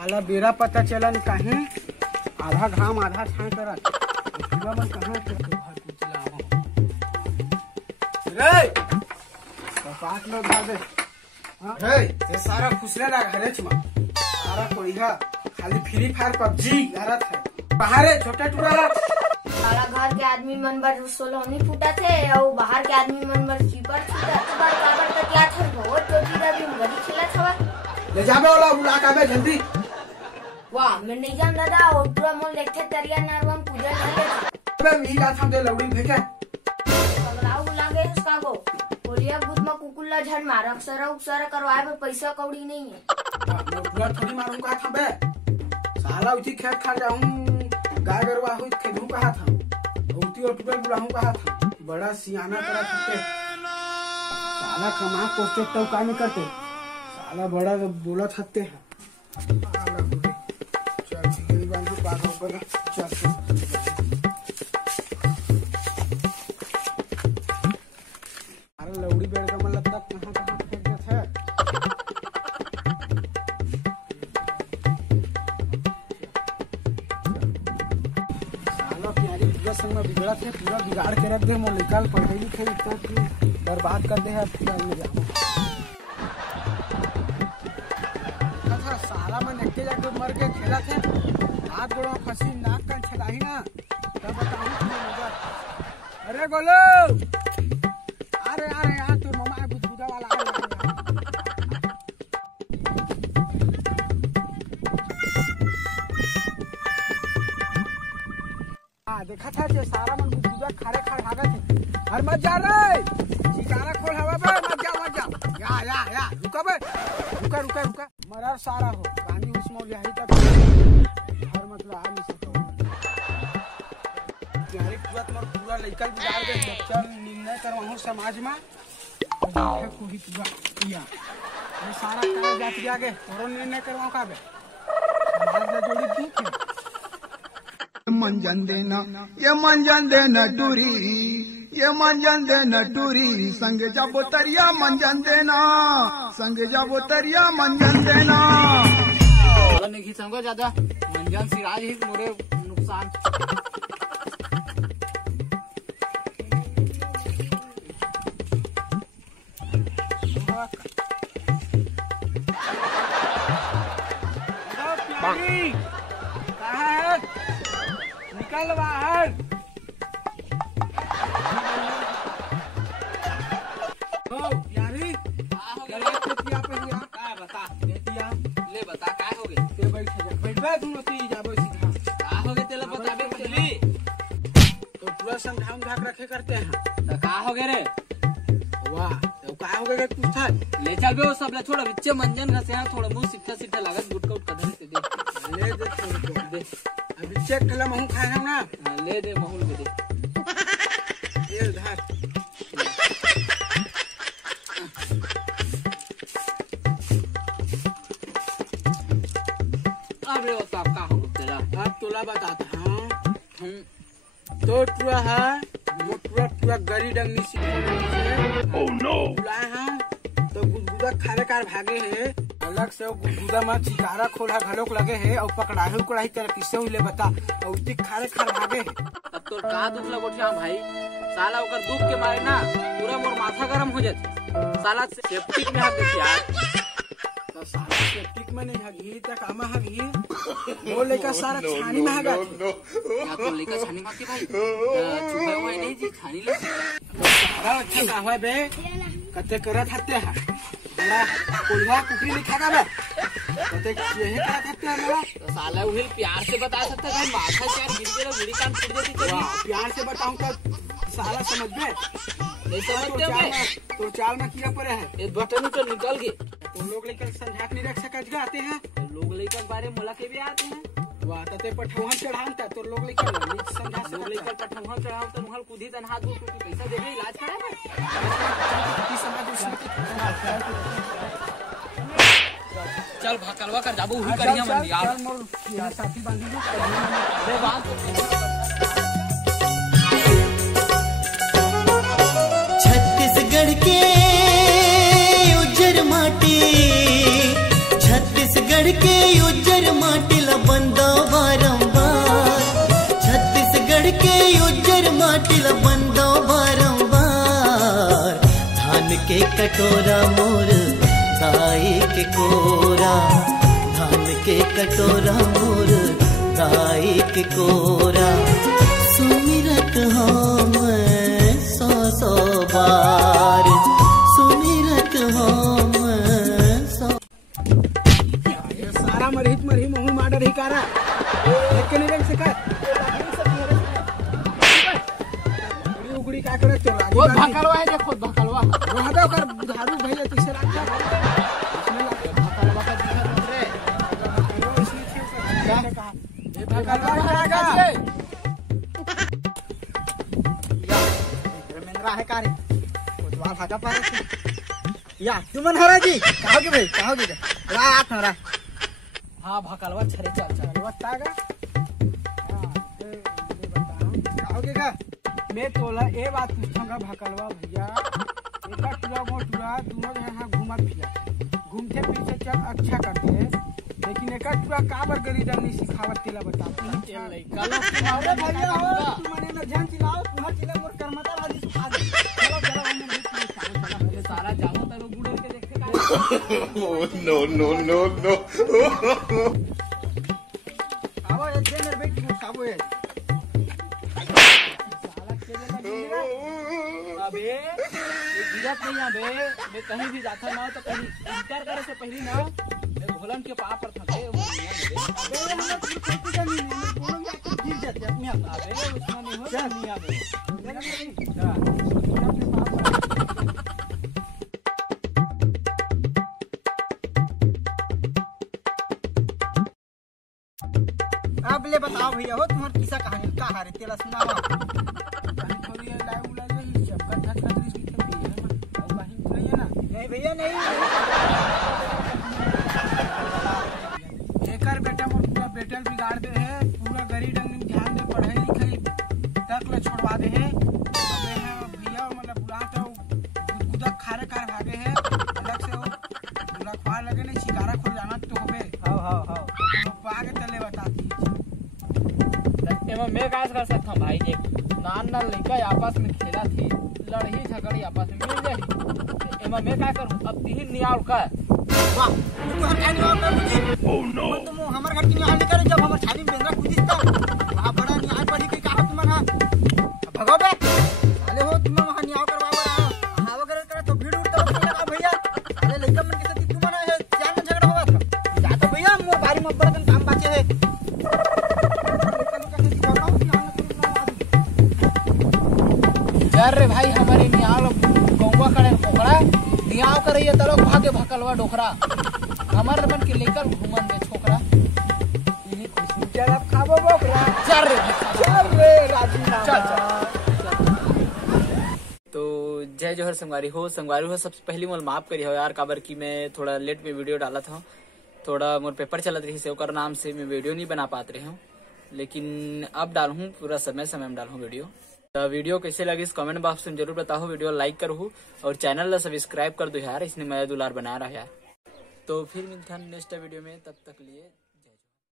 आला बेरा पता चलन कहीं आधा घाम आधा छाए करा मन कहां रे पास लोग भागे रे ये सारा खुसरे ला घरे छमा सारा कोई है खाली फ्री फायर पबजी करत है बाहर है छोटा टुरा सारा घर के आदमी मन बर सोलहनी फूटा थे और बाहर के आदमी मन बर चीपर फूटा बार काबर तक क्या था बहुत चोटी दा भी गली खेला था ले जाबे वाला बुला काबे जल्दी वाह मैं नहीं जान दादा और पूरा मोल देखते तरिया नरवम पूजा ढाले अबे मीला था दे लौड़ी फेंके पगलाऊ लागे उसका गो बोलिया बुध में कुकुल्ला झड़ मार अक्सर करवाए पे पैसा कौड़ी नहीं है मैं पूरा थोड़ी मारूंगा था बे साला उठी खेत खा जाऊं गाय गरवा हुई खेदू कहा था उठी और टुकड़ बुलाऊं कहा था बड़ा सियाना करा सकते साला कमा पोस्टे तो काम नहीं करते साला बड़ा बोला थकते हैं चल ठीक बांधो पार ऊपर चल अरे लौड़ी बेड़ का मन लगता कहां कहां फेंक देते हैं साला प्यारी पूरा संग में बिगड़ा थे पूरा बिगाड़ के रख दे मोर निकाल पढ़ाई लिखाई इतना बर्बाद कर दे है पूरा में जाओ साला मन एकटे जाके मर के खेला थे हाथ गोड़ा फंसी नाक कान छलाई ना तब बताऊं तुम्हें मजा अरे गोलो अरे अरे यहाँ तो मामा गुदगुदा वाला हाँ देखा था जो सारा मन गुदगुदा खारे खारे भागा थे अरे मत जा रे शिकारा खोल हवा बे मत जा या रुका बे रुका मरर सारा हो गांधी उसमें यही तक हर मतलब आ नहीं सकता यारी पूरा लड़का बिगाड़ दे चल निर्णय करवाऊं समाज में कोई किया ये सारा काम जाति आगे और निर्णय करवाऊं का बे समाज में जोड़ी दुख है ये मंजन देना टूरी ये मंजन देना टूरी संग जाबो तरिया मंजन देना नहीं खींचूंगा ज्यादा मंजन सिराज ही मोरे नुकसान निकल बाहर समझाऊं झाक रखे करते हैं तो का हो गए रे वाह तो का हो गए कुछ था ले चल बे वो सब ले छोड़ बिच्चे मंजन घसे हैं थोड़ा मुंह सीधा लागत गुटका उटका धर से दे ले दे अभी चेक कला महू खाए हम ना ले दे महूल के दे ये धार अब रे वो सब का हो तेरा अब तोला बताता हूं तो टुआ है वो टुआ गरी डंगनी सी ओह नो बुलाए हैं तो गुदगुदा खारे कार भागे है अलग से गुदगुदा में चिकारा खोला घलोक लगे है और पकड़ाहु कड़ाही तरह किसे हुई ले बता और उती खारे खार भागे है अब तो का दुख लगोठिया भाई साला ओकर दुख के मारे ना पूरा मोर माथा गरम हो जाते साला सेफ्टी में हाथ देखिया तो साला सेफ्टी में नहीं हगी तक आमा हगी वो लेकर सारा छानी में हगा या तो लेकर छानी में के भाई छुपा हुआ नहीं जी छानी ले सारा अच्छा का है बे कते करत हते है बड़ा कोल्हा कुकरी नहीं खागा बे कते यही करत हते है मेरा तो साला उहिल प्यार से बता सकता है भाई माथा से यार गिर के बुरी कान फूट जाती तो प्यार से बताऊं तो साला समझ बे नहीं समझते मैं तो चाल में किया पड़े है ये बटन तो निकल गए तो लोग लेकर संझा नहीं रख सकत आते हैं लोग लेकर बारे मुला के भी आते हैं वाह तते पठौहन चढ़ान त तो लोग लेकर नहीं समझा लोग लेकर पठौहन चढ़ाओ तो मुहल कुदी तन हाथ दो टूटी पैसा देबे इलाज करावे की समझ चल भकलवा कर जाबू हुई करिया मन यार यार साथी बांधी दो अरे बात छत्तीसगढ़ के उज्जर माटी छत्तीसगढ़ छत्तीसगढ़ के उज्जर माटिला बंदा बारंबार, छत्तीसगढ़ के उज्जर माटिला बंदा बारंबार। धान के कटोरा मोर दाई के कोरा, धान के कटोरा मोर दाई के कोरा। सुमिरत हम 100 बार, सुमिरत हम 100। ये सारा मरहित मरही महू माडर ही कारा एक नहीं रंग से कर उगड़ी का करे चला वो भकलवा है देखो भकलवा वो हदा कर धारू भैया तीसरा रखा इसमें भकलवा का दिखा रे ये भकलवा का ये धर्मेंद्र है कारे कोतवाल हागा पारे या तुमन हरा जी कहोगे भाई कहोगे रा आठ हरा हां भकलवा छरे चल चल बतागा हां ये बताओ कहोगे का मैं तोला ए बात पूछूंगा भकलवा भैया एका टुरा मोटुरा दोनों जगह घुमा फिरा घूमते फिरते चल अच्छा करते लेकिन एका टुरा काबर गरी डंडी सिखावत तेला बता चल नहीं काला सिखाओ भैया हो तू मने न ध्यान चिल्लाओ पुहा चिल्ला मोर कर्मता भाजी सुखा दे चलो चलो हम नहीं सारा जाओ तारो गुड़र के देखते का नो नो नो नो आओ एक दिन बेटी को खाबो है अबे ये गिरत नहीं है बे मैं कहीं भी जाता ना तो कहीं इंटर करे से पहले ना मैं भोलन के पाप पर था अबे हम खेती का नहीं मैं भोलन के गिर जाते अपने आप अबे उसमें नहीं हो नहीं आवे अब ले बताओ भैया हो तुम्हारी किस्सा कहानी का हारे तेला सुनावा थोड़ी लाइव उला ले सबका धक धक की कहीं है ना नहीं भैया नहीं एकर बेटा मोर पूरा बेटल बिगाड़ दे है पूरा गरी डंग ध्यान दे पढ़ाई लिखाई तक ले छोड़वा दे है अबे भैया मतलब बुला तो गुदगुदा खारे कार भागे है अलग से वो बुला खा लगे नहीं शिकारा खोल जाना तो होबे हां आगे चले बताती मैं क्या कर सकता हूँ भाई एक नान नान लड़का आपस में खेला थी लड़ही झगड़ी आपस में मिल गई एमा मैं क्या करूँ अब तीन नियाल का वाह तू हर कहने वाला मुझे ओह नो तुम हमारे घर की नियाल नहीं करे जब हमारे छाली में बेंद्रा कूदी था वहाँ बड़ा नियाल पड़ी की कहा तुम्हारा भगो बे अरे हो तुम वहाँ नियाल करवा हावा करे तो भीड़ उठता हो भैया अरे लड़का मन के साथ तुम्हारा है क्या में झगड़ा हुआ था जा तो भैया मोर बारी में बड़ा काम बाचे है अरे भाई हमारे नियाल गौवा करे पोखरा नियाव करे ये तलो भागे भकलवा डोखरा हमारे मन के लेकर घूमन में छोकरा इन्हीं खुशी चल अब खाबो बोकरा चल रे राजी चल तो जय जोहर संगवारी हो सबसे पहली मोल माफ करी हो यार काबर की मैं थोड़ा लेट में वीडियो डाला था थोड़ा मोर पेपर चलत रही से ओकर नाम से मैं वीडियो नहीं बना पात रही हूँ लेकिन अब डालूं पूरा समय में डालूं वीडियो कैसे लगी इस कमेंट बॉक्स में जरूर बताओ वीडियो लाइक करो और चैनल ला सब्सक्राइब कर दो यार इसने मैं दुलार बना रहा यार तो फिर मिलते हैं नेक्स्ट वीडियो में तब तक लिए